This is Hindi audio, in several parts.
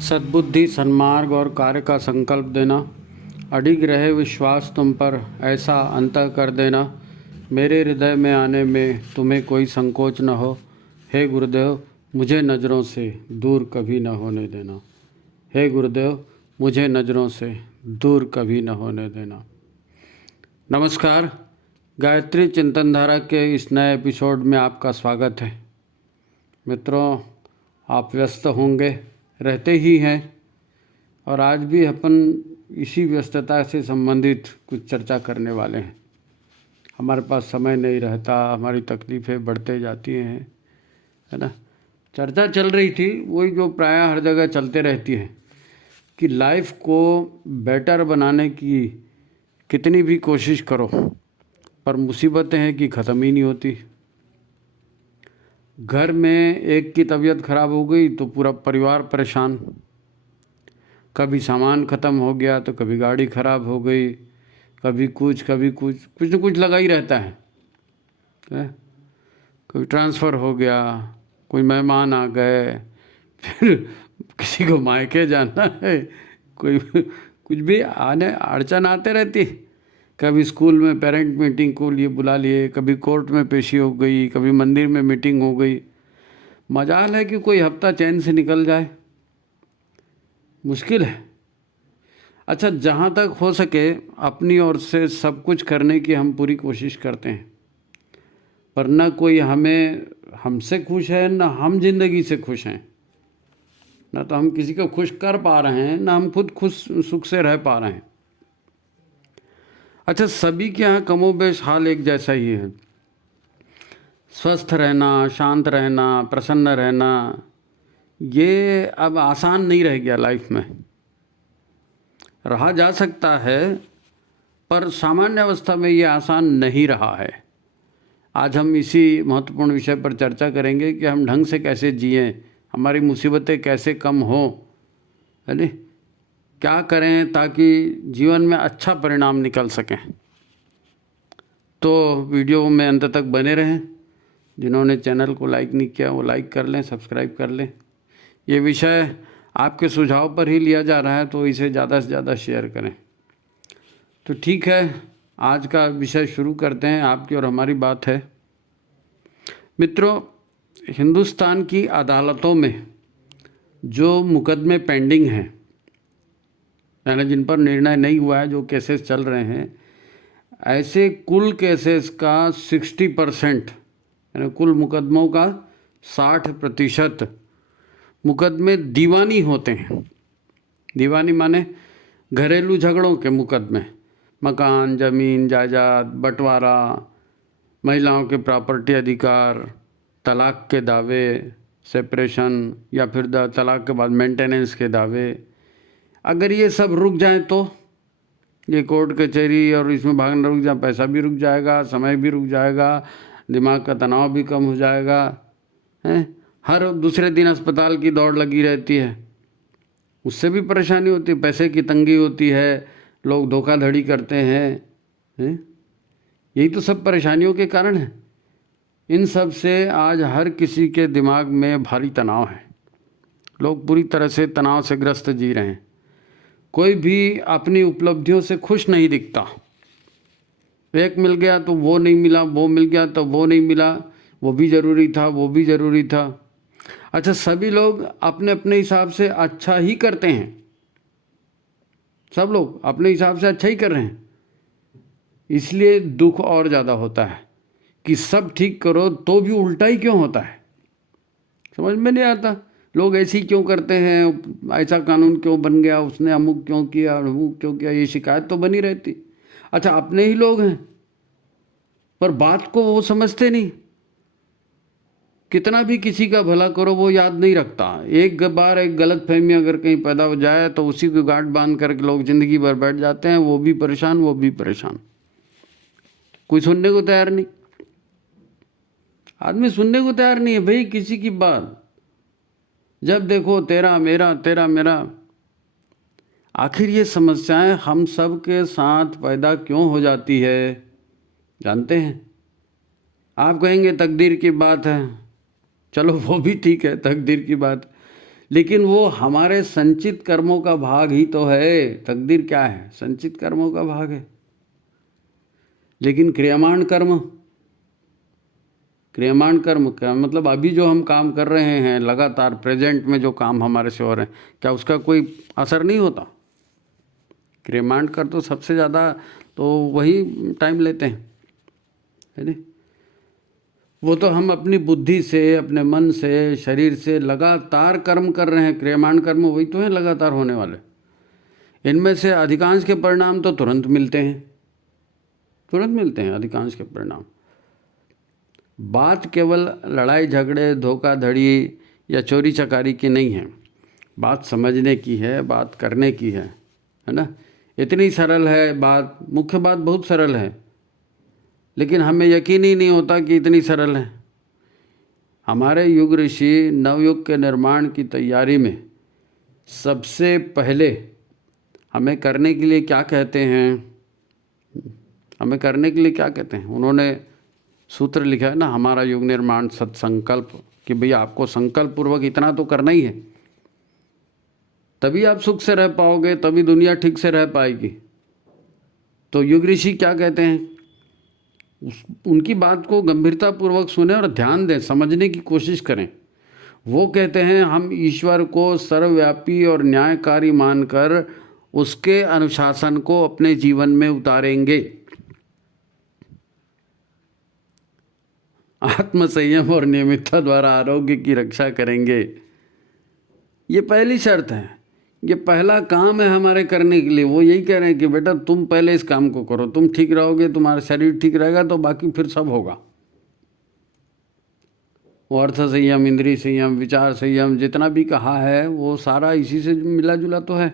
सद्बुद्धि, सन्मार्ग और कार्य का संकल्प देना, अडिग रहे विश्वास तुम पर, ऐसा अंतः कर देना, मेरे हृदय में आने में तुम्हें कोई संकोच न हो। हे गुरुदेव, मुझे नज़रों से दूर कभी न होने देना। हे गुरुदेव, मुझे नज़रों से दूर कभी न होने देना। नमस्कार, गायत्री चिंतन धारा के इस नए एपिसोड में आपका स्वागत है। मित्रों, आप व्यस्त होंगे, रहते ही हैं, और आज भी अपन इसी व्यस्तता से संबंधित कुछ चर्चा करने वाले हैं। हमारे पास समय नहीं रहता, हमारी तकलीफ़ें बढ़ते जाती हैं, है ना। चर्चा चल रही थी वही जो प्रायः हर जगह चलते रहती है कि लाइफ को बेटर बनाने की कितनी भी कोशिश करो, पर मुसीबतें हैं कि ख़त्म ही नहीं होती। घर में एक की तबीयत खराब हो गई तो पूरा परिवार परेशान, कभी सामान ख़त्म हो गया तो कभी गाड़ी ख़राब हो गई, कभी कुछ कुछ न कुछ लगा ही रहता है। कोई ट्रांसफ़र हो गया, कोई मेहमान आ गए, फिर किसी को मायके जाना है, कोई कुछ भी आने अड़चन आते रहती। कभी स्कूल में पेरेंट मीटिंग को लिए बुला लिए, कभी कोर्ट में पेशी हो गई, कभी मंदिर में मीटिंग हो गई। मजाल है कि कोई हफ्ता चैन से निकल जाए, मुश्किल है। अच्छा, जहाँ तक हो सके अपनी ओर से सब कुछ करने की हम पूरी कोशिश करते हैं, पर न कोई हमसे खुश है, न हम जिंदगी से खुश हैं। न तो हम किसी को खुश कर पा रहे हैं, न हम खुद खुश सुख से रह पा रहे हैं। अच्छा, सभी के यहाँ कमोबेश हाल एक जैसा ही है। स्वस्थ रहना, शांत रहना, प्रसन्न रहना, ये अब आसान नहीं रह गया। लाइफ में रहा जा सकता है, पर सामान्य अवस्था में ये आसान नहीं रहा है। आज हम इसी महत्वपूर्ण विषय पर चर्चा करेंगे कि हम ढंग से कैसे जिएं, हमारी मुसीबतें कैसे कम हों, है नी, क्या करें ताकि जीवन में अच्छा परिणाम निकल सकें। तो वीडियो में अंत तक बने रहें। जिन्होंने चैनल को लाइक नहीं किया वो लाइक कर लें, सब्सक्राइब कर लें। ये विषय आपके सुझाव पर ही लिया जा रहा है, तो इसे ज़्यादा से ज़्यादा शेयर करें। तो ठीक है, आज का विषय शुरू करते हैं। आपकी और हमारी बात है। मित्रों, हिंदुस्तान की अदालतों में जो मुकदमे पेंडिंग हैं, यानी जिन पर निर्णय नहीं हुआ है, जो केसेस चल रहे हैं, ऐसे कुल केसेस का 60%, यानी कुल मुकदमों का 60% मुकदमे दीवानी होते हैं। दीवानी माने घरेलू झगड़ों के मुकदमे, मकान, ज़मीन, जायदाद, बंटवारा, महिलाओं के प्रॉपर्टी अधिकार, तलाक के दावे, सेपरेशन, या फिर तलाक के बाद मेंटेनेंस के दावे। अगर ये सब रुक जाए तो ये कोर्ट कचहरी और इसमें भागना रुक जाए, पैसा भी रुक जाएगा, समय भी रुक जाएगा, दिमाग का तनाव भी कम हो जाएगा, हैं। हर दूसरे दिन अस्पताल की दौड़ लगी रहती है, उससे भी परेशानी होती है, पैसे की तंगी होती है, लोग धोखाधड़ी करते हैं, यही तो सब परेशानियों के कारण है। इन सब से आज हर किसी के दिमाग में भारी तनाव है। लोग पूरी तरह से तनाव से ग्रस्त जी रहे हैं। कोई भी अपनी उपलब्धियों से खुश नहीं दिखता। एक मिल गया तो वो नहीं मिला, वो मिल गया तो वो नहीं मिला, वो भी ज़रूरी था, वो भी ज़रूरी था। अच्छा, सभी लोग अपने अपने हिसाब से अच्छा ही करते हैं। सब लोग अपने हिसाब से अच्छा ही कर रहे हैं, इसलिए दुख और ज़्यादा होता है कि सब ठीक करो तो भी उल्टा ही क्यों होता है, समझ में नहीं आता। लोग ऐसे ही क्यों करते हैं, ऐसा कानून क्यों बन गया, उसने अमुक क्यों किया, अमुक क्यों किया, ये शिकायत तो बनी रहती। अच्छा, अपने ही लोग हैं, पर बात को वो समझते नहीं। कितना भी किसी का भला करो, वो याद नहीं रखता। एक बार एक गलत फहमी अगर कहीं पैदा हो जाए तो उसी को गांठ बांध करके लोग जिंदगी भर बैठ जाते हैं, वो भी परेशान, वो भी परेशान। कोई सुनने को तैयार नहीं, आदमी सुनने को तैयार नहीं है भाई किसी की बात। जब देखो तेरा मेरा, तेरा मेरा। आखिर ये समस्याएं हम सब के साथ पैदा क्यों हो जाती है, जानते हैं? आप कहेंगे तकदीर की बात है, चलो वो भी ठीक है, तकदीर की बात। लेकिन वो हमारे संचित कर्मों का भाग ही तो है। तकदीर क्या है? संचित कर्मों का भाग है। लेकिन क्रियमाण कर्म, क्रियमाण कर्म क्या मतलब? अभी जो हम काम कर रहे हैं लगातार, प्रेजेंट में जो काम हमारे से हो रहे हैं, क्या उसका कोई असर नहीं होता? क्रियमाण कर तो सबसे ज़्यादा तो वही टाइम लेते हैं, है नहीं? वो तो हम अपनी बुद्धि से, अपने मन से, शरीर से लगातार कर्म कर रहे हैं। क्रियमाण कर्म वही तो हैं लगातार होने वाले। इनमें से अधिकांश के परिणाम तो तुरंत मिलते हैं, तुरंत मिलते हैं अधिकांश के परिणाम। बात केवल लड़ाई झगड़े, धोखाधड़ी या चोरी चकारी की नहीं है, बात समझने की है, बात करने की है ना? इतनी सरल है बात, मुख्य बात बहुत सरल है, लेकिन हमें यकीन ही नहीं होता कि इतनी सरल है। हमारे युग ऋषि नवयुग के निर्माण की तैयारी में सबसे पहले हमें करने के लिए क्या कहते हैं? हमें करने के लिए क्या कहते हैं? उन्होंने सूत्र लिखा है ना, हमारा युग निर्माण सत्संकल्प, कि भैया आपको संकल्प पूर्वक इतना तो करना ही है, तभी आप सुख से रह पाओगे, तभी दुनिया ठीक से रह पाएगी। तो युग ऋषि क्या कहते हैं, उनकी बात को गंभीरतापूर्वक सुने और ध्यान दें, समझने की कोशिश करें। वो कहते हैं हम ईश्वर को सर्वव्यापी और न्यायकारी मानकर उसके अनुशासन को अपने जीवन में उतारेंगे। आत्म संयम और नियमितता द्वारा आरोग्य की रक्षा करेंगे। ये पहली शर्त है, ये पहला काम है हमारे करने के लिए। वो यही कह रहे हैं कि बेटा तुम पहले इस काम को करो, तुम ठीक रहोगे, तुम्हारा शरीर ठीक रहेगा तो बाकी फिर सब होगा। वो अर्थ संयम, इंद्रिय संयम, विचार संयम, जितना भी कहा है वो सारा इसी से मिला जुला तो है।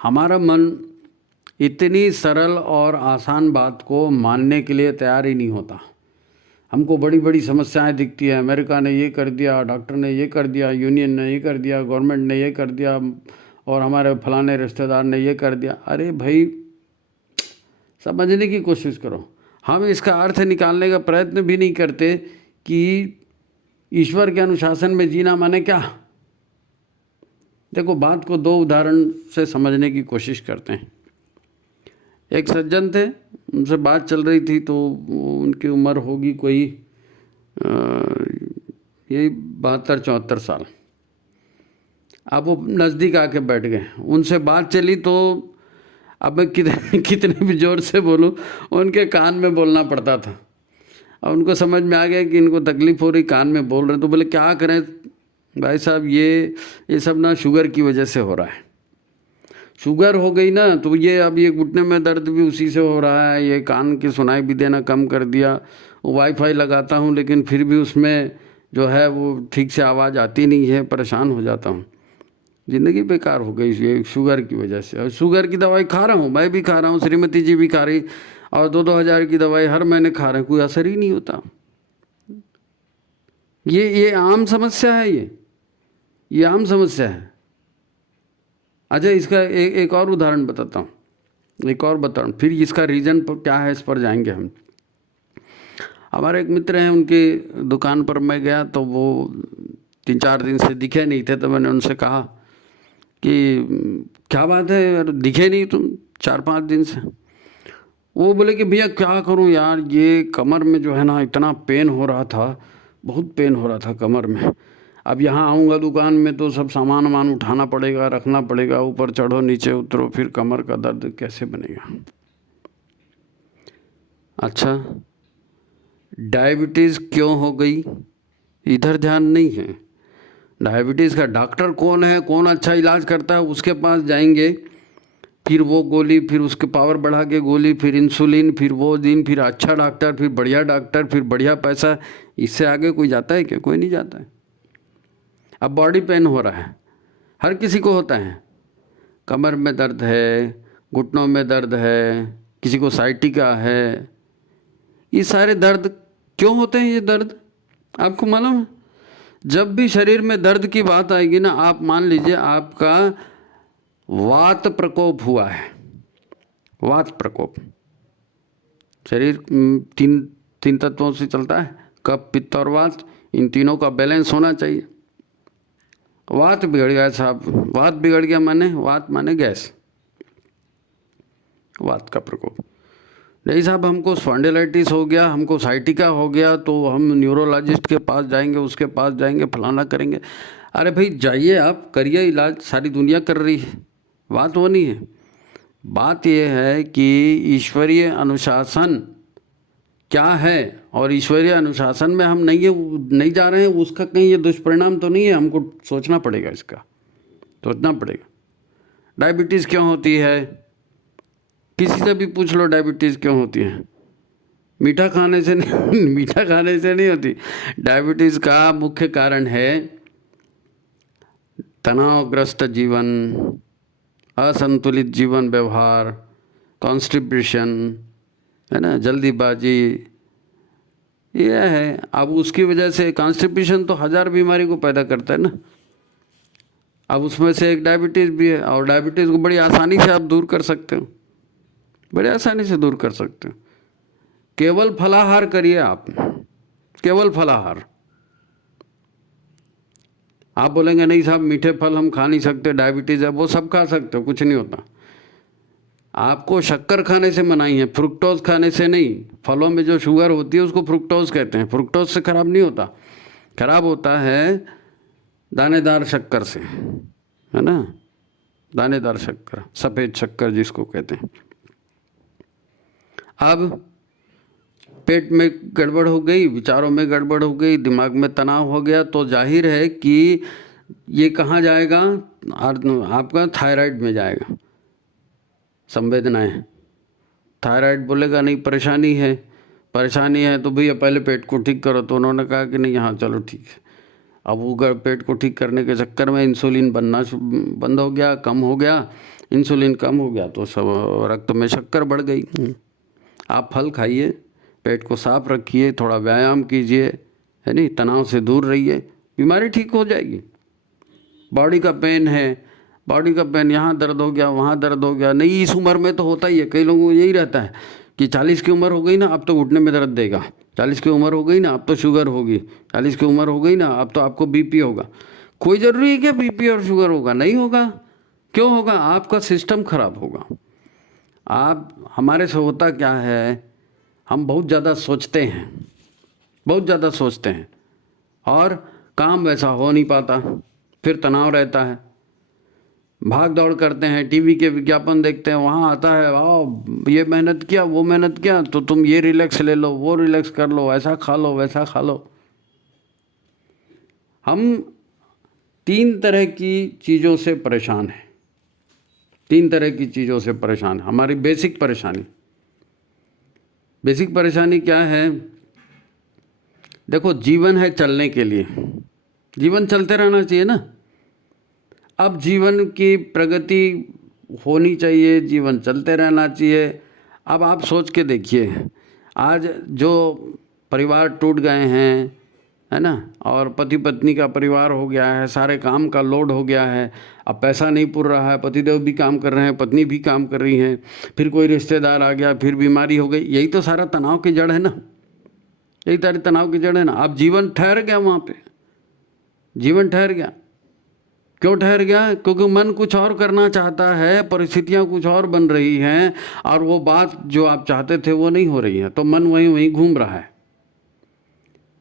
हमारा मन इतनी सरल और आसान बात को मानने के लिए तैयार ही नहीं होता। हमको बड़ी बड़ी समस्याएं दिखती है, अमेरिका ने ये कर दिया, डॉक्टर ने ये कर दिया, यूनियन ने ये कर दिया, गवर्नमेंट ने ये कर दिया, और हमारे फलाने रिश्तेदार ने ये कर दिया। अरे भाई समझने की कोशिश करो। हम इसका अर्थ निकालने का प्रयत्न भी नहीं करते कि ईश्वर के अनुशासन में जीना माने क्या। देखो बात को दो उदाहरण से समझने की कोशिश करते हैं। एक सज्जन थे, उनसे बात चल रही थी, तो उनकी उम्र होगी कोई यही 72-74 साल। अब वो नज़दीक आके बैठ गए, उनसे बात चली तो अब मैं कितने भी ज़ोर से बोलूं उनके कान में बोलना पड़ता था। अब उनको समझ में आ गया कि इनको तकलीफ़ हो रही, कान में बोल रहे, तो बोले क्या करें भाई साहब, ये सब ना शुगर की वजह से हो रहा है। शुगर हो गई ना तो ये अब ये घुटने में दर्द भी उसी से हो रहा है, ये कान की सुनाई भी देना कम कर दिया। वाईफाई लगाता हूँ लेकिन फिर भी उसमें जो है वो ठीक से आवाज़ आती नहीं है, परेशान हो जाता हूँ। ज़िंदगी बेकार हो गई ये शुगर की वजह से। और शुगर की दवाई खा रहा हूँ, मैं भी खा रहा हूँ, श्रीमती जी भी खा रही, और 2-2 हज़ार की दवाई हर महीने खा रहे हैं, कोई असर ही नहीं होता। ये आम समस्या है, ये आम समस्या है। अच्छा इसका एक और उदाहरण बताता हूँ, एक और बताऊँ, फिर इसका रीज़न क्या है इस पर जाएंगे हम। हमारे एक मित्र हैं, उनकी दुकान पर मैं गया तो वो 3-4 दिन से दिखे नहीं थे। तो मैंने उनसे कहा कि क्या बात है यार, दिखे नहीं तुम 4-5 दिन से। वो बोले कि भैया क्या करूं यार, ये कमर में जो है ना इतना पेन हो रहा था, बहुत पेन हो रहा था कमर में। अब यहाँ आऊँगा दुकान में तो सब सामान वामान उठाना पड़ेगा, रखना पड़ेगा, ऊपर चढ़ो नीचे उतरो, फिर कमर का दर्द कैसे बनेगा। अच्छा डायबिटीज़ क्यों हो गई, इधर ध्यान नहीं है। डायबिटीज़ का डॉक्टर कौन है, कौन अच्छा इलाज करता है, उसके पास जाएंगे, फिर वो गोली, फिर उसके पावर बढ़ा के गोली, फिर इंसुलिन, फिर वो दिन, फिर अच्छा डॉक्टर, फिर बढ़िया डॉक्टर, फिर बढ़िया पैसा। इससे आगे कोई जाता है क्या? कोई नहीं जाता है। अब बॉडी पेन हो रहा है, हर किसी को होता है, कमर में दर्द है, घुटनों में दर्द है, किसी को साइटिका है। ये सारे दर्द क्यों होते हैं? ये दर्द आपको मालूम है? जब भी शरीर में दर्द की बात आएगी ना, आप मान लीजिए आपका वात प्रकोप हुआ है। वात प्रकोप, शरीर तीन तत्वों से चलता है, कफ, पित्त और वात। इन तीनों का बैलेंस होना चाहिए। वात बिगड़ गया साहब। वात बिगड़ गया माने, वात माने गैस, वात का प्रकोप। नहीं साहब हमको स्पॉन्डिलाइटिस हो गया, हमको साइटिका हो गया, तो हम न्यूरोलॉजिस्ट के पास जाएंगे, उसके पास जाएंगे, फलाना करेंगे। अरे भाई जाइए, आप करिए इलाज, सारी दुनिया कर रही है। बात वो नहीं है। बात यह है कि ईश्वरीय अनुशासन क्या है, और ईश्वरीय अनुशासन में हम नहीं जा रहे हैं, उसका कहीं ये दुष्परिणाम तो नहीं है। हमको सोचना पड़ेगा, इसका सोचना पड़ेगा। डायबिटीज़ क्यों होती है? किसी से भी पूछ लो डायबिटीज़ क्यों होती है। मीठा खाने से नहीं मीठा खाने से नहीं होती। डायबिटीज़ का मुख्य कारण है तनावग्रस्त जीवन, असंतुलित जीवन व्यवहार, कॉन्स्टिपेशन, है ना, जल्दीबाजी, ये है। अब उसकी वजह से कॉन्स्टिपेशन तो 1000 बीमारी को पैदा करता है ना। अब उसमें से एक डायबिटीज़ भी है, और डायबिटीज़ को बड़ी आसानी से आप दूर कर सकते हो, बड़े आसानी से दूर कर सकते हो। केवल फलाहार करिए आप, केवल फलाहार। आप बोलेंगे नहीं साहब मीठे फल हम खा नहीं सकते, डायबिटीज़ है। वो सब खा सकते हो, कुछ नहीं होता। आपको शक्कर खाने से मनाही है, फ्रुक्टोज खाने से नहीं। फलों में जो शुगर होती है उसको फ्रुक्टोज कहते हैं। फ्रुक्टोज से खराब नहीं होता, खराब होता है दानेदार शक्कर से, है ना, दानेदार शक्कर, सफ़ेद शक्कर जिसको कहते हैं। अब पेट में गड़बड़ हो गई, विचारों में गड़बड़ हो गई, दिमाग में तनाव हो गया, तो जाहिर है कि ये कहाँ जाएगा? आपका थायराइड में जाएगा। संवेदनाएं, थायराइड बोलेगा नहीं परेशानी है, परेशानी है तो भैया पहले पेट को ठीक करो। तो उन्होंने कहा कि नहीं, हाँ चलो ठीक है। अब वो पेट को ठीक करने के चक्कर में इंसुलिन बनना बंद हो गया, कम हो गया। इंसुलिन कम हो गया तो सब रक्त में शक्कर बढ़ गई। आप फल खाइए, पेट को साफ रखिए, थोड़ा व्यायाम कीजिए, है नहीं, तनाव से दूर रहिए, बीमारी ठीक हो जाएगी। बॉडी का पेन है, बॉडी का पेन, यहाँ दर्द हो गया, वहाँ दर्द हो गया, नहीं इस उम्र में तो होता ही है। कई लोगों को यही रहता है कि 40 की उम्र हो गई ना, अब तो घुटने में दर्द देगा। 40 की उम्र हो गई ना, अब तो शुगर होगी। 40 की उम्र हो गई ना, अब तो आपको बीपी होगा। कोई ज़रूरी है क्या बीपी और शुगर होगा? नहीं होगा। क्यों होगा? आपका सिस्टम खराब होगा। आप, हमारे से होता क्या है, हम बहुत ज़्यादा सोचते हैं, बहुत ज़्यादा सोचते हैं, और काम वैसा हो नहीं पाता, फिर तनाव रहता है। भाग दौड़ करते हैं, टीवी के विज्ञापन देखते हैं, वहाँ आता है वाह ये मेहनत किया, वो मेहनत किया, तो तुम ये रिलैक्स ले लो, वो रिलैक्स कर लो, ऐसा खा लो, वैसा खा लो। हम 3 तरह की चीज़ों से परेशान हैं, 3 तरह की चीज़ों से परेशान। हमारी बेसिक परेशानी, बेसिक परेशानी क्या है? देखो, जीवन है चलने के लिए, जीवन चलते रहना चाहिए ना। अब जीवन की प्रगति होनी चाहिए, जीवन चलते रहना चाहिए। अब आप सोच के देखिए, आज जो परिवार टूट गए हैं, है ना, और पति पत्नी का परिवार हो गया है, सारे काम का लोड हो गया है, अब पैसा नहीं पुर रहा है, पतिदेव भी काम कर रहे हैं, पत्नी भी काम कर रही हैं, फिर कोई रिश्तेदार आ गया, फिर बीमारी हो गई। यही तो सारा तनाव की जड़ है ना, यही सारी तनाव की जड़ है ना। अब जीवन ठहर गया, वहाँ पे जीवन ठहर गया। क्यों ठहर गया? क्योंकि मन कुछ और करना चाहता है, परिस्थितियाँ कुछ और बन रही हैं, और वो बात जो आप चाहते थे वो नहीं हो रही है, तो मन वहीं वहीं घूम रहा है।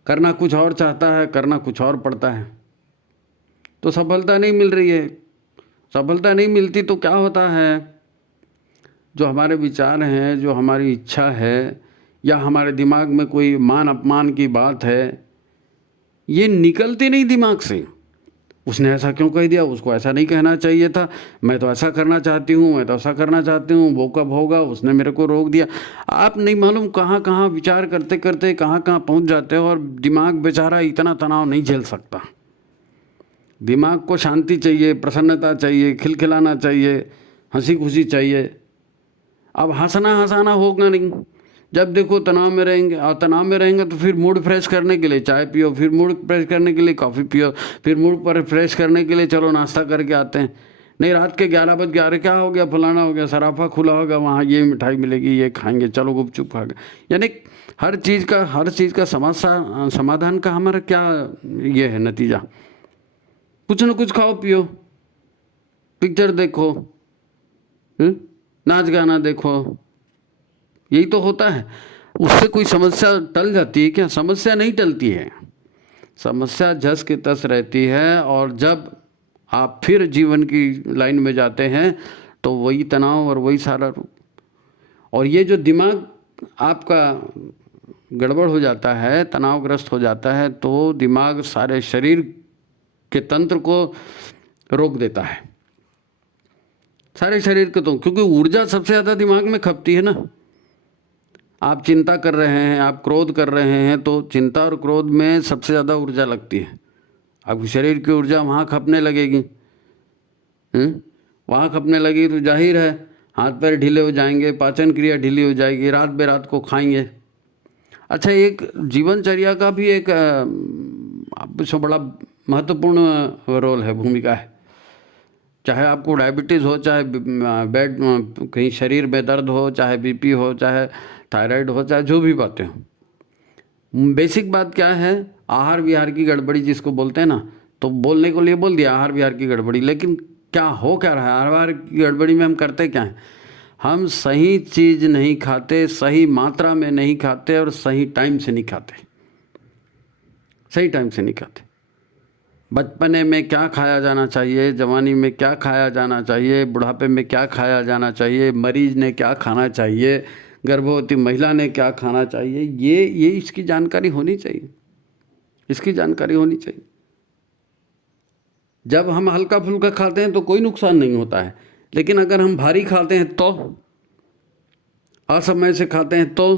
करना कुछ और चाहता है, करना कुछ और पड़ता है, तो सफलता नहीं मिल रही है। सफलता नहीं मिलती तो क्या होता है? जो हमारे विचार हैं, जो हमारी इच्छा है, या हमारे दिमाग में कोई मान अपमान की बात है, ये निकलती नहीं दिमाग से। उसने ऐसा क्यों कह दिया, उसको ऐसा नहीं कहना चाहिए था, मैं तो ऐसा करना चाहती हूँ, मैं तो ऐसा करना चाहती हूँ, वो कब होगा, उसने मेरे को रोक दिया। आप नहीं मालूम कहाँ कहाँ विचार करते करते कहाँ कहाँ पहुँच जाते हो, और दिमाग बेचारा इतना तनाव नहीं झेल सकता। दिमाग को शांति चाहिए, प्रसन्नता चाहिए, खिलखिलाना चाहिए, हंसी खुशी चाहिए। अब हंसना हंसाना होगा नहीं, जब देखो तनाव में रहेंगे, और तनाव में रहेंगे तो फिर मूड फ्रेश करने के लिए चाय पियो, फिर मूड फ्रेश करने के लिए कॉफ़ी पियो, फिर मूड पर फ्रेश करने के लिए चलो नाश्ता करके आते हैं। नहीं, रात के 11 बज गए, अरे क्या हो गया, फलाना हो गया, सराफा खुला होगा, वहाँ ये मिठाई मिलेगी, ये खाएंगे, चलो गुपचुप खा गए। यानी हर चीज़ का समाधान का हमारा क्या ये है नतीजा? कुछ ना कुछ खाओ पियो, पिक्चर देखो, नाच गाना देखो, यही तो होता है। उससे कोई समस्या टल जाती है क्या? समस्या नहीं टलती है, समस्या जस की तस रहती है। और जब आप फिर जीवन की लाइन में जाते हैं तो वही तनाव और वही सारा रूप। और ये जो दिमाग आपका गड़बड़ हो जाता है, तनावग्रस्त हो जाता है, तो दिमाग सारे शरीर के तंत्र को रोक देता है, सारे शरीर के। तो क्योंकि ऊर्जा सबसे ज़्यादा दिमाग में खपती है ना। आप चिंता कर रहे हैं, आप क्रोध कर रहे हैं, तो चिंता और क्रोध में सबसे ज़्यादा ऊर्जा लगती है। आपके शरीर की ऊर्जा वहाँ खपने लगेगी, वहाँ खपने लगी तो जाहिर है हाथ पैर ढीले हो जाएंगे, पाचन क्रिया ढीली हो जाएगी, रात बेरात को खाएंगे। अच्छा, एक जीवनचर्या का भी एक आपसे बड़ा महत्वपूर्ण रोल है, भूमिका है। चाहे आपको डायबिटीज़ हो, चाहे बेड कहीं शरीर में दर्द हो, चाहे बीपी हो, चाहे थायराइड हो, चाहे जो भी बातें हो, बेसिक बात क्या है? आहार विहार की गड़बड़ी जिसको बोलते हैं ना। तो बोलने को लिए बोल दिया आहार विहार की गड़बड़ी, लेकिन क्या हो क्या रहा है? आहार विहार की गड़बड़ी में हम करते क्या हैं? हम सही चीज़ नहीं खाते, सही मात्रा में नहीं खाते, और सही टाइम से नहीं खाते, सही टाइम से नहीं खाते। बचपने में क्या खाया जाना चाहिए, जवानी में क्या खाया जाना चाहिए, बुढ़ापे में क्या खाया जाना चाहिए, मरीज ने क्या खाना चाहिए, गर्भवती महिला ने क्या खाना चाहिए, ये इसकी जानकारी होनी चाहिए, इसकी जानकारी होनी चाहिए। जब हम हल्का फुल्का खाते हैं तो कोई नुकसान नहीं होता है, लेकिन अगर हम भारी खाते हैं तो, असमय से खाते हैं तो,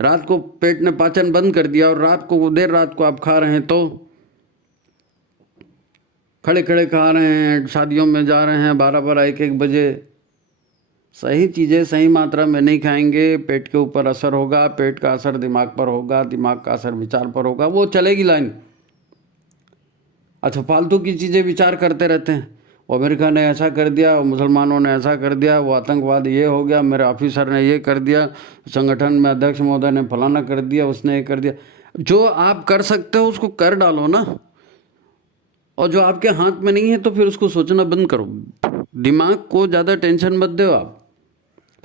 रात को पेट ने पाचन बंद कर दिया और रात को देर रात को आप खा रहे हैं, तो खड़े खड़े खा रहे हैं, शादियों में जा रहे हैं 12-12 1-1 बजे, सही चीज़ें सही मात्रा में नहीं खाएंगे, पेट के ऊपर असर होगा, पेट का असर दिमाग पर होगा, दिमाग का असर विचार पर होगा, वो चलेगी लाइन। अच्छा, फालतू की चीज़ें विचार करते रहते हैं, वो अमेरिका ने ऐसा कर दिया, वो मुसलमानों ने ऐसा कर दिया, वो आतंकवाद ये हो गया, मेरे ऑफिसर ने ये कर दिया, संगठन में अध्यक्ष महोदय ने फलाना कर दिया, उसने ये कर दिया। जो आप कर सकते हो उसको कर डालो ना, और जो आपके हाथ में नहीं है तो फिर उसको सोचना बंद करो। दिमाग को ज़्यादा टेंशन मत दो आप।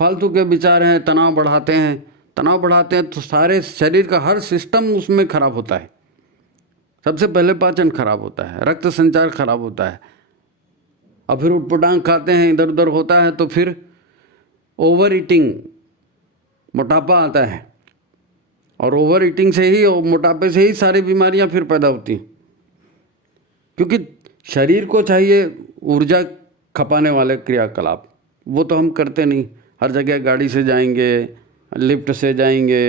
फालतू के विचार हैं, तनाव बढ़ाते हैं, तनाव बढ़ाते हैं तो सारे शरीर का हर सिस्टम उसमें खराब होता है। सबसे पहले पाचन खराब होता है, रक्त संचार खराब होता है, और फिर उटपटांग खाते हैं, इधर उधर होता है, तो फिर ओवर ईटिंग, मोटापा आता है, और ओवर ईटिंग से ही और मोटापे से ही सारी बीमारियां फिर पैदा होती हैं। क्योंकि शरीर को चाहिए ऊर्जा खपाने वाले क्रियाकलाप, वो तो हम करते नहीं। हर जगह गाड़ी से जाएंगे, लिफ्ट से जाएंगे,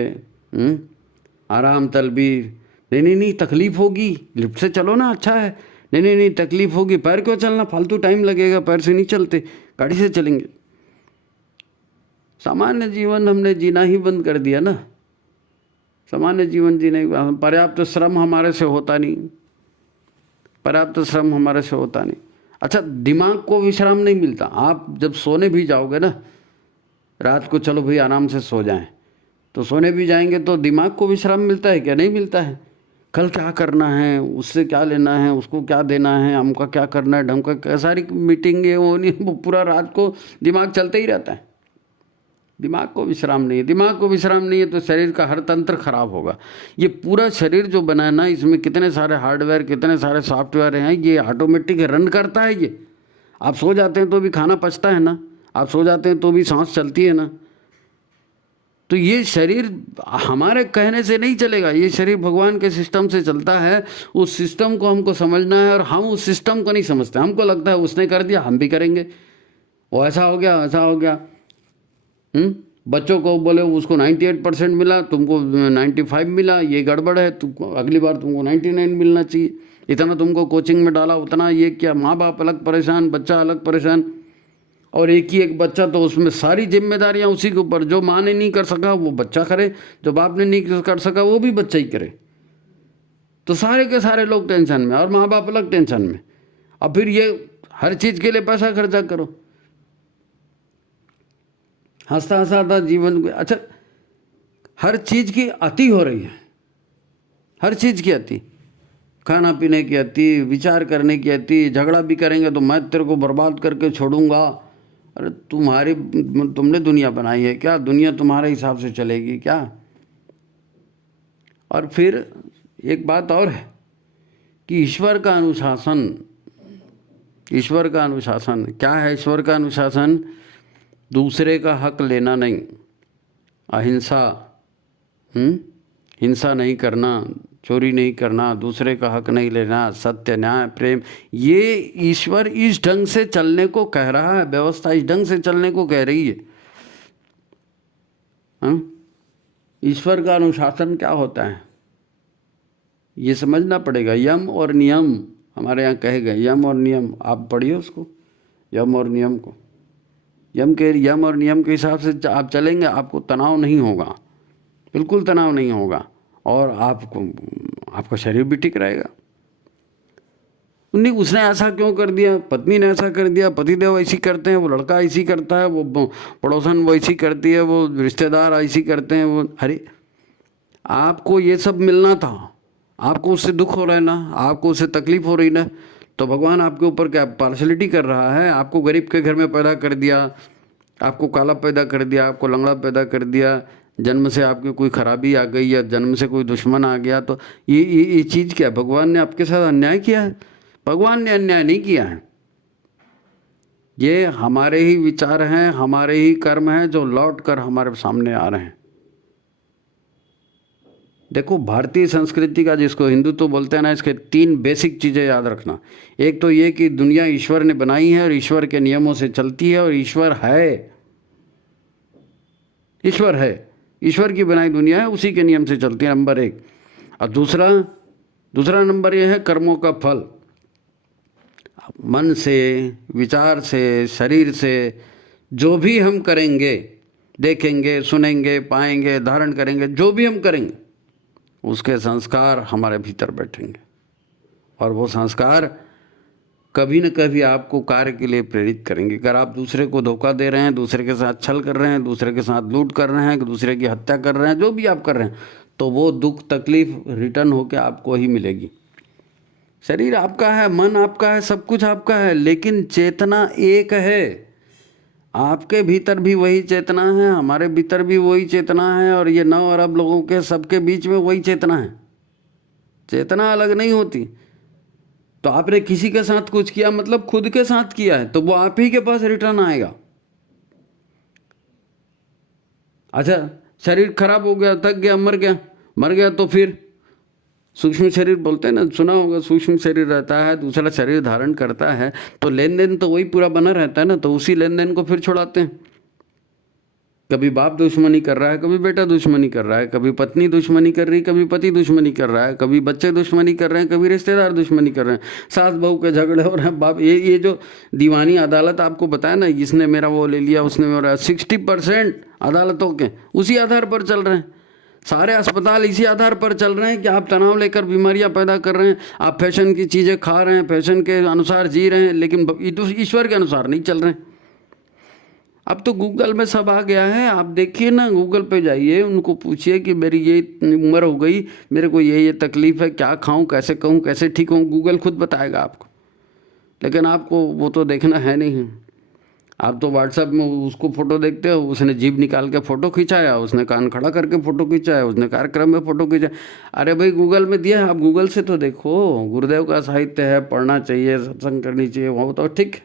आराम तलबी, नहीं तकलीफ़ होगी, लिफ्ट से चलो ना, अच्छा है, नहीं तकलीफ़ होगी, पैर क्यों चलना, फालतू टाइम लगेगा, पैर से नहीं चलते, गाड़ी से चलेंगे। सामान्य जीवन हमने जीना ही बंद कर दिया ना, सामान्य जीवन जीने, पर्याप्त श्रम हमारे से होता नहीं, पर्याप्त श्रम हमारे से होता नहीं। अच्छा, दिमाग को विश्राम नहीं मिलता। आप जब सोने भी जाओगे ना रात को, चलो भाई आराम से सो जाएं, तो सोने भी जाएंगे तो दिमाग को विश्राम मिलता है क्या? नहीं मिलता है। कल क्या करना है, उससे क्या लेना है, उसको क्या देना है, हमका क्या करना है, ढंग का सारी मीटिंग है, वो नहीं, वो पूरा रात को दिमाग चलते ही रहता है। दिमाग को विश्राम नहीं है, दिमाग को विश्राम नहीं है तो शरीर का हर तंत्र खराब होगा। ये पूरा शरीर जो बना है ना, इसमें कितने सारे हार्डवेयर, कितने सारे सॉफ्टवेयर हैं, ये ऑटोमेटिक रन करता है। ये आप सो जाते हैं तो भी खाना पचता है ना, आप सो जाते हैं तो भी सांस चलती है ना। तो ये शरीर हमारे कहने से नहीं चलेगा, ये शरीर भगवान के सिस्टम से चलता है। उस सिस्टम को हमको समझना है, और हम उस सिस्टम को नहीं समझते। हमको लगता है उसने कर दिया हम भी करेंगे, वो ऐसा हो गया, ऐसा हो गया। बच्चों को बोले उसको 98% मिला, तुमको 95 मिला, ये गड़बड़ है, तुमको अगली बार तुमको 99 मिलना चाहिए, इतना तुमको कोचिंग में डाला, उतना ये क्या। माँ बाप अलग परेशान, बच्चा अलग परेशान, और एक ही एक बच्चा, तो उसमें सारी जिम्मेदारियां उसी के ऊपर। जो माँ ने नहीं कर सका वो बच्चा करे, जो बाप ने नहीं कर सका वो भी बच्चा ही करे। तो सारे के सारे लोग टेंशन में, और माँ बाप अलग टेंशन में। अब फिर ये हर चीज़ के लिए पैसा खर्चा करो, हंसता हंसाता जीवन। अच्छा, हर चीज़ की अति हो रही है, हर चीज़ की अति। खाना पीने की आती, विचार करने की आती, झगड़ा भी करेंगे तो मैं तेरे को बर्बाद करके छोड़ूंगा। अरे तुमने दुनिया बनाई है क्या? दुनिया तुम्हारे हिसाब से चलेगी क्या? और फिर एक बात और है कि ईश्वर का अनुशासन क्या है? ईश्वर का अनुशासन दूसरे का हक लेना नहीं, अहिंसा, हिंसा नहीं करना, चोरी नहीं करना, दूसरे का हक नहीं लेना, सत्य, न्याय, प्रेम, ये ईश्वर इस ढंग से चलने को कह रहा है, व्यवस्था इस ढंग से चलने को कह रही है। ईश्वर का अनुशासन क्या होता है ये समझना पड़ेगा। यम और नियम हमारे यहाँ कहे गए, यम और नियम, आप पढ़िए उसको, यम और नियम को। यम और नियम के हिसाब से आप चलेंगे, आपको तनाव नहीं होगा, बिल्कुल तनाव नहीं होगा, और आपका शरीर भी ठीक रहेगा। नहीं, उसने ऐसा क्यों कर दिया, पत्नी ने ऐसा कर दिया, पतिदेव ऐसी करते हैं, वो लड़का ऐसी करता है, वो पड़ोसन वो ऐसी करती है, वो रिश्तेदार ऐसी करते हैं, वो, अरे आपको ये सब मिलना था, आपको उससे दुख हो रहा है ना, आपको उससे तकलीफ हो रही ना, तो भगवान आपके ऊपर क्या पार्शलिटी कर रहा है? आपको गरीब के घर में पैदा कर दिया, आपको काला पैदा कर दिया, आपको लंगड़ा पैदा कर दिया, जन्म से आपकी कोई खराबी आ गई या जन्म से कोई दुश्मन आ गया, तो ये चीज़ क्या भगवान ने आपके साथ अन्याय किया है? भगवान ने अन्याय नहीं किया है। ये हमारे ही विचार हैं, हमारे ही कर्म हैं जो लौट कर हमारे सामने आ रहे हैं। देखो, भारतीय संस्कृति का, जिसको हिंदुत्व बोलते हैं ना, इसके 3 बेसिक चीज़ें याद रखना। एक तो ये कि दुनिया ईश्वर ने बनाई है और ईश्वर के नियमों से चलती है, और ईश्वर है, ईश्वर की बनाई दुनिया है, उसी के नियम से चलती है, नंबर 1। और दूसरा नंबर ये है कर्मों का फल। मन से, विचार से, शरीर से जो भी हम करेंगे, देखेंगे, सुनेंगे, पाएंगे, धारण करेंगे, जो भी हम करेंगे, उसके संस्कार हमारे भीतर बैठेंगे, और वो संस्कार कभी न कभी आपको कार्य के लिए प्रेरित करेंगे। अगर आप दूसरे को धोखा दे रहे हैं, दूसरे के साथ छल कर रहे हैं, दूसरे के साथ लूट कर रहे हैं, दूसरे की हत्या कर रहे हैं, जो भी आप कर रहे हैं, तो वो दुख तकलीफ रिटर्न होकर आपको ही मिलेगी। शरीर आपका है, मन आपका है, सब कुछ आपका है, लेकिन चेतना एक है। आपके भीतर भी वही चेतना है, हमारे भीतर भी वही चेतना है, और ये 9 अरब लोगों के सबके बीच में वही चेतना है। चेतना अलग नहीं होती। तो आपने किसी के साथ कुछ किया मतलब खुद के साथ किया है, तो वो आप ही के पास रिटर्न आएगा। अच्छा, शरीर खराब हो गया, थक गया, मर गया, तो फिर सूक्ष्म शरीर बोलते हैं ना, सुना होगा, सूक्ष्म शरीर रहता है, दूसरा शरीर धारण करता है, तो लेन देन तो वही पूरा बना रहता है ना, तो उसी लेन देन को फिर छुड़ाते हैं। कभी बाप दुश्मनी कर रहा है, कभी बेटा दुश्मनी कर रहा है, कभी पत्नी दुश्मनी कर रही, कभी पति दुश्मनी कर रहा है, कभी बच्चे दुश्मनी कर रहे हैं, कभी रिश्तेदार दुश्मनी कर रहे हैं, सास बहू के झगड़े हो रहे हैं, बाप, ये जो दीवानी अदालत आपको बताया ना, इसने मेरा वो ले लिया, उसने मेरा, 60% अदालतों के उसी आधार पर चल रहे हैं। सारे अस्पताल इसी आधार पर चल रहे हैं कि आप तनाव लेकर बीमारियां पैदा कर रहे हैं, आप फैशन की चीज़ें खा रहे हैं, फैशन के अनुसार जी रहे हैं, लेकिन ईश्वर के अनुसार नहीं चल रहे हैं। अब तो गूगल में सब आ गया है, आप देखिए ना, गूगल पे जाइए, उनको पूछिए कि मेरी ये उम्र हो गई, मेरे को ये तकलीफ़ है, क्या खाऊं, कैसे कहूं, कैसे ठीक हूं, गूगल खुद बताएगा आपको। लेकिन आपको वो तो देखना है नहीं। आप तो व्हाट्सएप में उसको फ़ोटो देखते हो, उसने जीभ निकाल के फ़ोटो खिंचाया, उसने कान खड़ा करके फ़ोटो खिंचाया, उसने कार्यक्रम में फ़ोटो खिंचाया। अरे भाई, गूगल में दिया है, आप गूगल से तो देखो। गुरुदेव का साहित्य है, पढ़ना चाहिए, सत्संग करनी चाहिए, वो तो ठीक,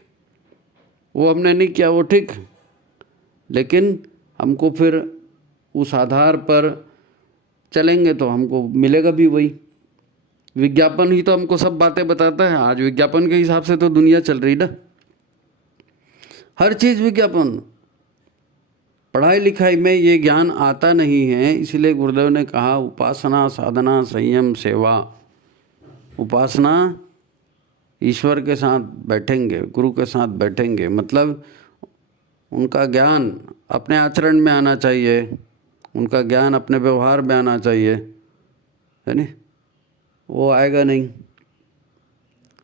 वो हमने नहीं किया, वो ठीक, लेकिन हमको फिर उस आधार पर चलेंगे तो हमको मिलेगा भी वही। विज्ञापन ही तो हमको सब बातें बताता है। आज विज्ञापन के हिसाब से तो दुनिया चल रही ना, हर चीज़ विज्ञापन। पढ़ाई लिखाई में ये ज्ञान आता नहीं है, इसलिए गुरुदेव ने कहा उपासना, साधना, संयम, सेवा। उपासना, ईश्वर के साथ बैठेंगे, गुरु के साथ बैठेंगे, मतलब उनका ज्ञान अपने आचरण में आना चाहिए, उनका ज्ञान अपने व्यवहार में आना चाहिए, है नहीं? वो आएगा नहीं।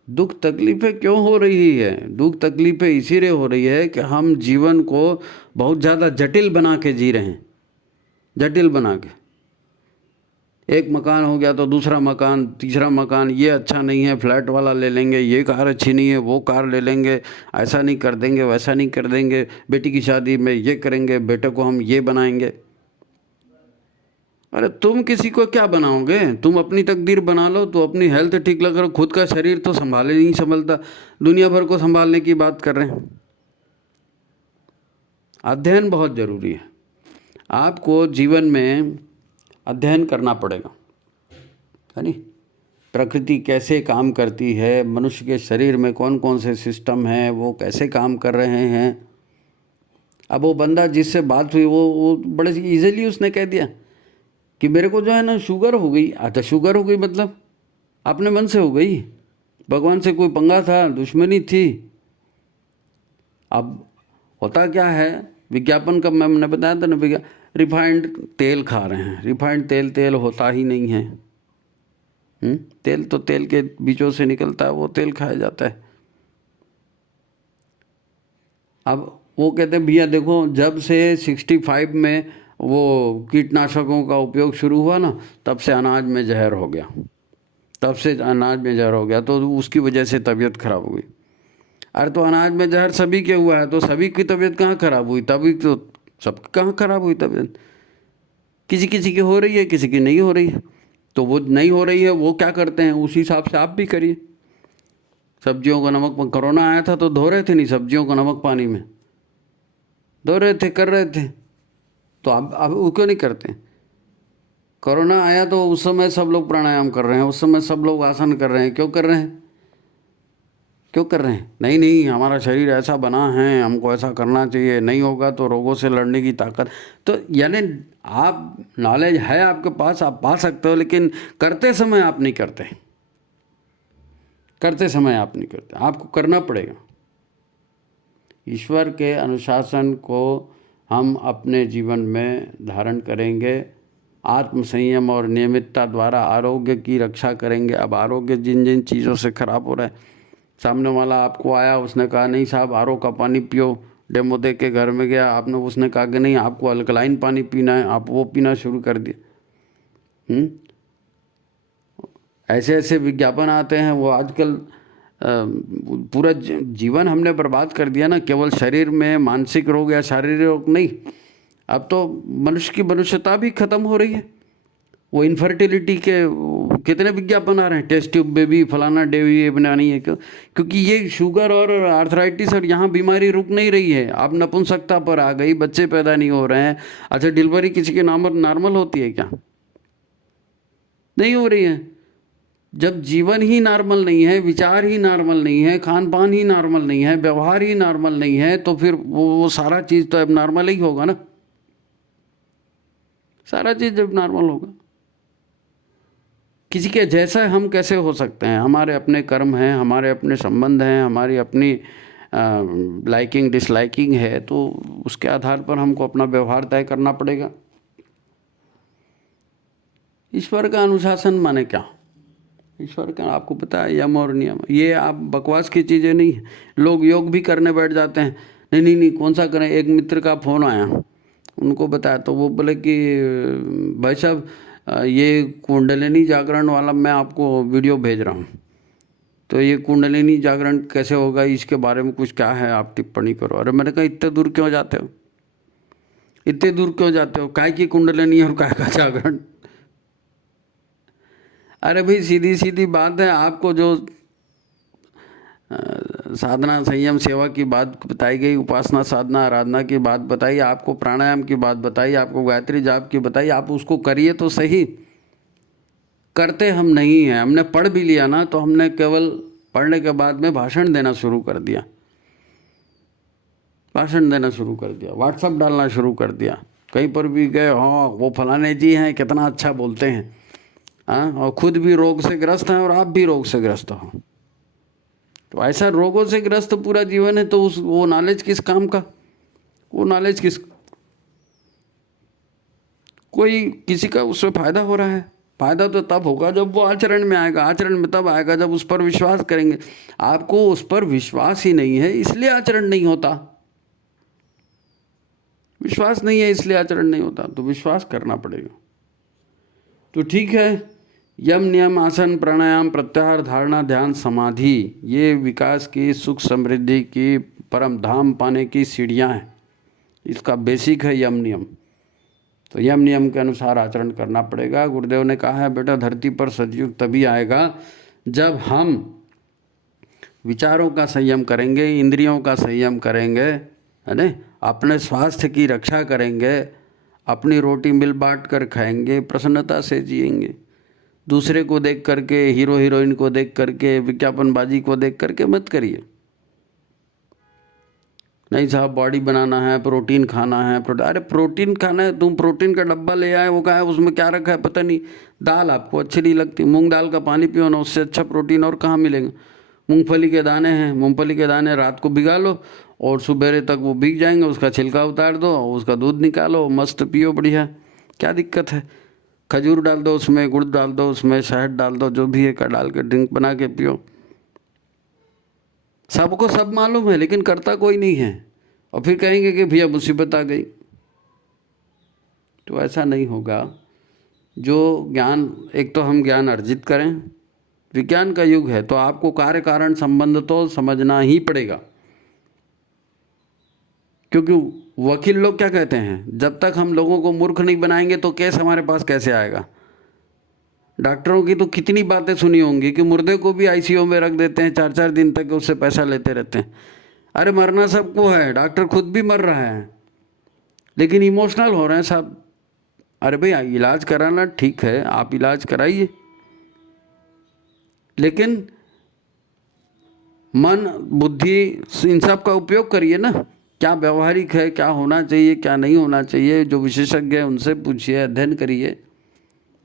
दुख तकलीफ़ें क्यों हो रही है? दुख तकलीफ़ें इसीलिए हो रही है कि हम जीवन को बहुत ज़्यादा जटिल बना के जी रहे हैं, जटिल बना के। एक मकान हो गया तो दूसरा मकान, तीसरा मकान, ये अच्छा नहीं है फ्लैट वाला ले लेंगे, ये कार अच्छी नहीं है वो कार ले लेंगे, ऐसा नहीं कर देंगे वैसा नहीं कर देंगे, बेटी की शादी में ये करेंगे, बेटे को हम ये बनाएंगे। अरे तुम किसी को क्या बनाओगे? तुम अपनी तकदीर बना लो। तो अपनी हेल्थ ठीक लग रहा, खुद का शरीर तो संभाले नहीं संभलता, दुनिया भर को संभालने की बात कर रहे हैं। अध्ययन बहुत ज़रूरी है। आपको जीवन में अध्ययन करना पड़ेगा, है नहीं? प्रकृति कैसे काम करती है, मनुष्य के शरीर में कौन कौन से सिस्टम हैं, वो कैसे काम कर रहे हैं। अब वो बंदा जिससे बात हुई वो बड़े इजीली उसने कह दिया कि मेरे को जो है ना शुगर हो गई। अच्छा, शुगर हो गई मतलब अपने मन से हो गई? भगवान से कोई पंगा था, दुश्मनी थी? अब होता क्या है, विज्ञापन का मैंने बताया था ना, रिफाइंड तेल खा रहे हैं। रिफाइंड तेल तेल होता ही नहीं है। तेल तो तेल के बीजों से निकलता है, वो तेल खाया जाता है। अब वो कहते हैं भैया देखो, जब से 65 में वो कीटनाशकों का उपयोग शुरू हुआ ना, तब से अनाज में जहर हो गया, तब से अनाज में जहर हो गया, तो उसकी वजह से तबीयत खराब हो गई। अरे तो अनाज में जहर सभी के हुआ है, तो सभी की तबीयत कहाँ खराब हुई? तभी तो सब कहाँ खराब हुई तबीयत? किसी किसी की हो रही है, किसी की नहीं हो रही है। तो वो नहीं हो रही है, वो क्या करते हैं, उसी हिसाब से आप भी करिए। सब्जियों को नमक, कोरोना आया था तो धो रहे थे नहीं सब्जियों को नमक पानी में, धो रहे थे, कर रहे थे। तो अब वो क्यों नहीं करते? कोरोना आया तो उस समय सब लोग प्राणायाम कर रहे हैं, उस समय सब लोग आसन कर रहे हैं। क्यों कर रहे हैं? क्यों कर रहे हैं? नहीं नहीं, हमारा शरीर ऐसा बना है, हमको ऐसा करना चाहिए, नहीं होगा तो रोगों से लड़ने की ताकत। तो यानी आप, नॉलेज है आपके पास, आप पा सकते हो, लेकिन करते समय आप नहीं करते। करते समय आप नहीं करते, आपको करना पड़ेगा। ईश्वर के अनुशासन को हम अपने जीवन में धारण करेंगे, आत्म संयम और नियमितता द्वारा आरोग्य की रक्षा करेंगे। अब आरोग्य जिन जिन चीज़ों से खराब हो रहा है, सामने वाला आपको आया, उसने कहा नहीं साहब आरओ का पानी पियो, डेमो दे के घर में गया, आपने उसने कहा कि नहीं आपको अल्कलाइन पानी पीना है, आप वो पीना शुरू कर दिया। ऐसे ऐसे विज्ञापन आते हैं, वो आजकल पूरा जीवन हमने बर्बाद कर दिया ना, केवल शरीर में मानसिक रोग या शारीरिक रोग नहीं, अब तो मनुष्य की मनुष्यता भी खत्म हो रही है। वो इनफर्टिलिटी के कितने विज्ञापन आ रहे हैं, टेस्ट ट्यूब बेबी फलाना डेवी ये बनानी है। क्यों? क्योंकि ये शुगर और आर्थराइटिस और यहाँ बीमारी रुक नहीं रही है। अब नपुंसकता पर आ गई, बच्चे पैदा नहीं हो रहे हैं। अच्छा, डिलीवरी किसी के नॉर्मल होती है क्या? नहीं हो रही है। जब जीवन ही नॉर्मल नहीं है, विचार ही नॉर्मल नहीं है, खान पान ही नॉर्मल नहीं है, व्यवहार ही नॉर्मल नहीं है, तो फिर वो सारा चीज़ तो अब नॉर्मल ही होगा ना। सारा चीज़ जब नॉर्मल होगा, किसी के जैसा हम कैसे हो सकते हैं? हमारे अपने कर्म हैं, हमारे अपने संबंध हैं, हमारी अपनी लाइकिंग डिसलाइकिंग है, तो उसके आधार पर हमको अपना व्यवहार तय करना पड़ेगा। ईश्वर का अनुशासन माने क्या? ईश्वर का आपको पता है, यम और नियम, ये आप बकवास की चीज़ें नहीं है। लोग योग भी करने बैठ जाते हैं, नहीं नहीं नहीं कौन सा करें। एक मित्र का फ़ोन आया, उनको बताया, तो वो बोले कि भाई साहब ये कुंडलिनी जागरण वाला मैं आपको वीडियो भेज रहा हूँ, तो ये कुंडलिनी जागरण कैसे होगा, इसके बारे में कुछ क्या है, आप टिप्पणी करो। अरे मैंने कहा इतने दूर क्यों जाते हो, इतने दूर क्यों जाते हो, काय की कुंडलिनी और काय का जागरण? अरे भाई सीधी सीधी बात है, आपको जो साधना संयम सेवा की बात बताई गई, उपासना साधना आराधना की बात बताई, आपको प्राणायाम की बात बताई, आपको गायत्री जाप की बताई, आप उसको करिए तो सही। करते हम नहीं हैं। हमने पढ़ भी लिया ना, तो हमने केवल पढ़ने के बाद में भाषण देना शुरू कर दिया, भाषण देना शुरू कर दिया, व्हाट्सअप डालना शुरू कर दिया, कहीं पर भी गए, हाँ वो फलाने जी हैं कितना अच्छा बोलते हैं, हाँ, और खुद भी रोग से ग्रस्त हैं और आप भी रोग से ग्रस्त हो। तो ऐसा रोगों से ग्रस्त पूरा जीवन है, तो उस वो नॉलेज किस काम का? वो नॉलेज किस, कोई किसी का उससे फायदा हो रहा है? फायदा तो तब होगा जब वो आचरण में आएगा। आचरण में तब आएगा जब उस पर विश्वास करेंगे। आपको उस पर विश्वास ही नहीं है, इसलिए आचरण नहीं होता। विश्वास नहीं है इसलिए आचरण नहीं होता, तो विश्वास करना पड़ेगा। तो ठीक है, यम नियम आसन प्राणायाम प्रत्याहार धारणा ध्यान समाधि ये विकास की सुख समृद्धि की परम धाम पाने की सीढ़ियाँ हैं। इसका बेसिक है यम नियम। तो यम नियम के अनुसार आचरण करना पड़ेगा। गुरुदेव ने कहा है बेटा धरती पर सतयुग तभी आएगा जब हम विचारों का संयम करेंगे, इंद्रियों का संयम करेंगे, है ना, अपने स्वास्थ्य की रक्षा करेंगे, अपनी रोटी मिल बांट कर खाएंगे, प्रसन्नता से जिएंगे। दूसरे को देख करके, हीरो हीरोइन को देख करके, विज्ञापनबाजी को देख करके मत करिए। नहीं साहब बॉडी बनाना है, प्रोटीन खाना है, अरे प्रोटीन खाना है, तुम प्रोटीन का डब्बा ले आए, वो कहा है उसमें क्या रखा है पता नहीं। दाल आपको अच्छी नहीं लगती, मूंग दाल का पानी पियो ना, उससे अच्छा प्रोटीन और कहाँ मिलेगा। मूंगफली के दाने हैं, मूंगफली के दाने रात को भिगा लो और सुबह तक वो भीग जाएंगे, उसका छिलका उतार दो, उसका दूध निकालो, मस्त पियो, बढ़िया, क्या दिक्कत है। खजूर डाल दो उसमें, गुड़ डाल दो उसमें, शहद डाल दो, जो भी है का डाल के ड्रिंक बना के पियो। सबको सब मालूम है लेकिन करता कोई नहीं है, और फिर कहेंगे कि भैया मुसीबत आ गई। तो ऐसा नहीं होगा। जो ज्ञान, एक तो हम ज्ञान अर्जित करें, विज्ञान का युग है तो आपको कार्य कारण संबंध तो समझना ही पड़ेगा। क्योंकि वकील लोग क्या कहते हैं, जब तक हम लोगों को मूर्ख नहीं बनाएंगे तो केस हमारे पास कैसे आएगा। डॉक्टरों की तो कितनी बातें सुनी होंगी कि मुर्दे को भी आईसीयू में रख देते हैं, 4-4 दिन तक उससे पैसा लेते रहते हैं। अरे मरना सबको है, डॉक्टर खुद भी मर रहा है लेकिन इमोशनल हो रहे हैं साहब। अरे भाई इलाज कराना ठीक है, आप इलाज कराइए, लेकिन मन बुद्धि इन सब का उपयोग करिए ना। क्या व्यवहारिक है, क्या होना चाहिए, क्या नहीं होना चाहिए, जो विशेषज्ञ है उनसे पूछिए, अध्ययन करिए,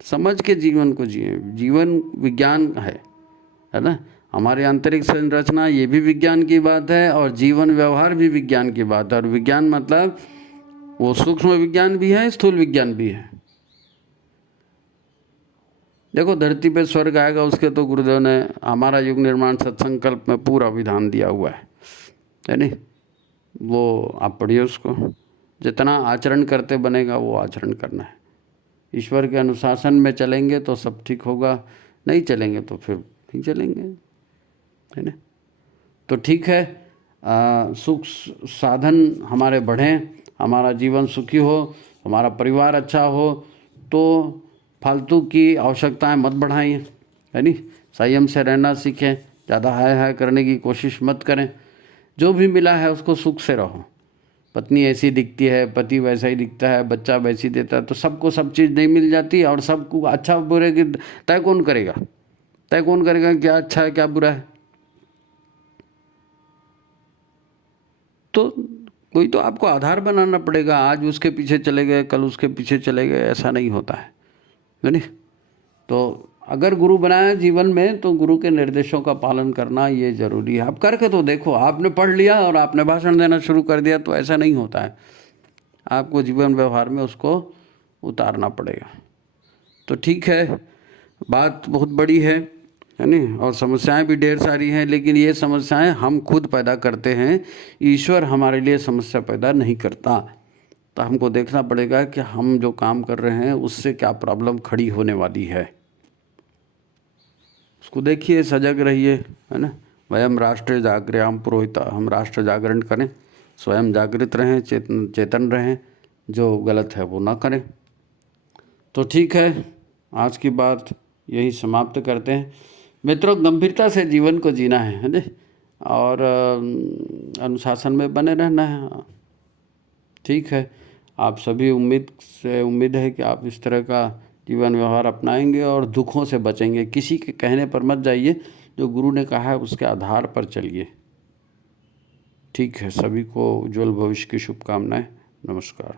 समझ के जीवन को जिए। जीवन विज्ञान है ना। हमारी आंतरिक संरचना ये भी विज्ञान की बात है और जीवन व्यवहार भी विज्ञान की बात है। और विज्ञान मतलब वो सूक्ष्म विज्ञान भी है, स्थूल विज्ञान भी है। देखो धरती पे स्वर्ग आएगा उसके तो गुरुदेव ने हमारा युग निर्माण सत्संकल्प में पूरा विधान दिया हुआ है नहीं। वो आप पढ़िए उसको, जितना आचरण करते बनेगा वो आचरण करना है। ईश्वर के अनुशासन में चलेंगे तो सब ठीक होगा, नहीं चलेंगे तो फिर नहीं चलेंगे, है ना। तो ठीक है, सुख साधन हमारे बढ़ें, हमारा जीवन सुखी हो, हमारा परिवार अच्छा हो, तो फालतू की आवश्यकताएं मत बढ़ाइए, है नहीं। संयम से रहना सीखें, ज़्यादा हाय हाय करने की कोशिश मत करें। जो भी मिला है उसको सुख से रहो। पत्नी ऐसी दिखती है, पति वैसा ही दिखता है, बच्चा वैसी देता है, तो सबको सब चीज़ नहीं मिल जाती और सबको अच्छा बुरे की तय कौन करेगा। तय कौन करेगा क्या अच्छा है क्या बुरा है। तो कोई तो आपको आधार बनाना पड़ेगा। आज उसके पीछे चले गए, कल उसके पीछे चले गए, ऐसा नहीं होता है नहीं। तो अगर गुरु बनाया जीवन में तो गुरु के निर्देशों का पालन करना ये जरूरी है। आप करके तो देखो, आपने पढ़ लिया और आपने भाषण देना शुरू कर दिया तो ऐसा नहीं होता है। आपको जीवन व्यवहार में उसको उतारना पड़ेगा। तो ठीक है, बात बहुत बड़ी है नहीं, और समस्याएं भी ढेर सारी हैं, लेकिन ये समस्याएं हम खुद पैदा करते हैं। ईश्वर हमारे लिए समस्या पैदा नहीं करता। तो हमको देखना पड़ेगा कि हम जो काम कर रहे हैं उससे क्या प्रॉब्लम खड़ी होने वाली है, उसको देखिए, सजग रहिए, है ना। वयम राष्ट्र जागृयाम पुरोहिता, हम राष्ट्र जागरण करें, स्वयं जागृत रहें, चेतन रहें, जो गलत है वो ना करें। तो ठीक है, आज की बात यही समाप्त करते हैं। मित्रों, गंभीरता से जीवन को जीना है ना, और अनुशासन में बने रहना है। ठीक है, आप सभी उम्मीद है कि आप इस तरह का जीवन व्यवहार अपनाएंगे और दुखों से बचेंगे। किसी के कहने पर मत जाइए, जो गुरु ने कहा है उसके आधार पर चलिए। ठीक है, सभी को उज्ज्वल भविष्य की शुभकामनाएं। नमस्कार।